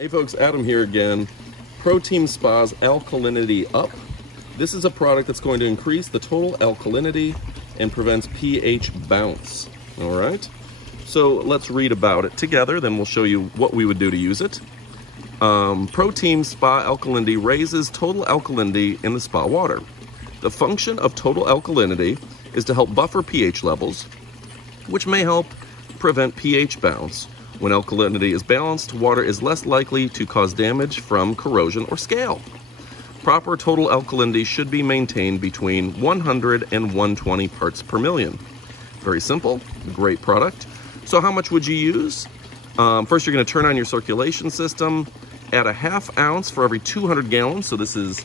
Hey folks, Adam here again. ProTeam Spa's Alkalinity Up. This is a product that's going to increase the total alkalinity and prevents pH bounce. All right? So let's read about it together, then we'll show you what we would do to use it. ProTeam Spa Alkalinity raises total alkalinity in the spa water. The function of total alkalinity is to help buffer pH levels, which may help prevent pH bounce. When alkalinity is balanced, water is less likely to cause damage from corrosion or scale. Proper total alkalinity should be maintained between 100 and 120 parts per million. Very simple, great product. So how much would you use? First, you're going to turn on your circulation system, add a ½ ounce for every 200 gallons. So this is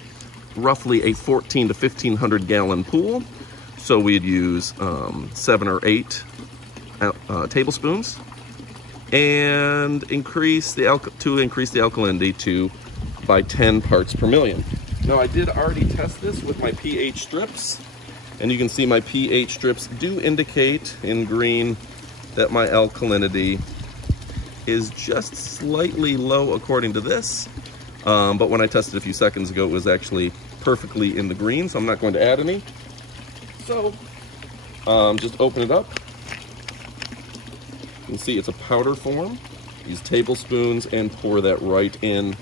roughly a 1,400 to 1,500 gallon pool. So we'd use 7 or 8 tablespoons. And increase the alkalinity by 10 parts per million. Now I did already test this with my pH strips, and you can see my pH strips do indicate in green that my alkalinity is just slightly low according to this, but when I tested a few seconds ago it was actually perfectly in the green, so I'm not going to add any. So just open it up. You can see it's a powder form. Use tablespoons and pour that right in,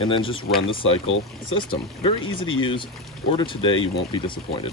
and then just run the cycle system. Very easy to use. Order today, you won't be disappointed.